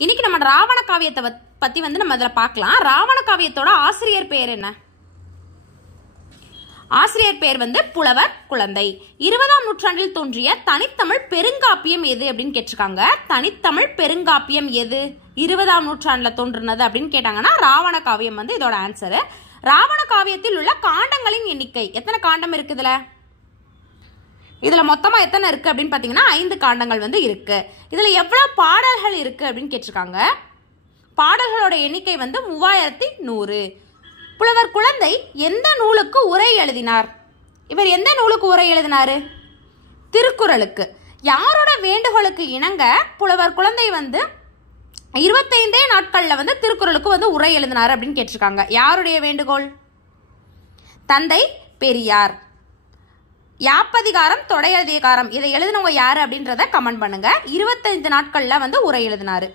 இன்னைக்கு நம்ம ராவண காவியத்தை பத்தி வந்து நம்ம இதுல பார்க்கலாம். ராவண காவியத்தோட ஆசிரியர் பெயர் என்ன? ஆசிரியர் பெயர் வந்து புலவர் குழந்தை. 20ஆம் நூற்றாண்டில் தோன்றிய தனித்தமிழ் பெருங்காப்பியம் எது அப்படின்னு கேட்டிருக்காங்க. தனித்தமிழ் பெருங்காப்பியம் எது 20ஆம் நூற்றாண்டுல தோன்றுனது அப்படின்னு கேட்டாங்கன்னா ராவண காவியம் வந்து இதோட ஆன்சர். ராவண காவியத்தில் உள்ள காண்டங்களின் எண்ணிக்கை எத்தனை காண்டம் இருக்குதுல? இதுல மொத்தமா எத்தனை இருக்கு அப்படின்னு பாத்தீங்கன்னா 5 காண்டங்கள் வந்து இருக்கு. இதுல எவ்வளவு பாடல்கள் இருக்கு அப்படின்னு கேட்டிருக்காங்க. பாடல்களோட எண்ணிக்கை வந்து 3100. புலவர் குழந்தை எந்த நூலுக்கு உரை எழுதினார்? இவர் எந்த நூலுக்கு உரை எழுதினாரு? திருக்குறளுக்கு. யாரோட வேண்டுகோளுக்கு இணங்க புலவர் குழந்தை வந்து 25 நாட்கள்ல வந்து திருக்குறளுக்கு வந்து உரை எழுதினார் அப்படின்னு கேட்டிருக்காங்க. யாருடைய வேண்டுகோள்? தந்தை பெரியார். யாப்பதிகாரம் தொடையதிகாரம் இதை எழுதினவங்க யாரு அப்படின்றத கமெண்ட் பண்ணுங்க. 25 நாட்கள்ல வந்து உரை எழுதினாரு.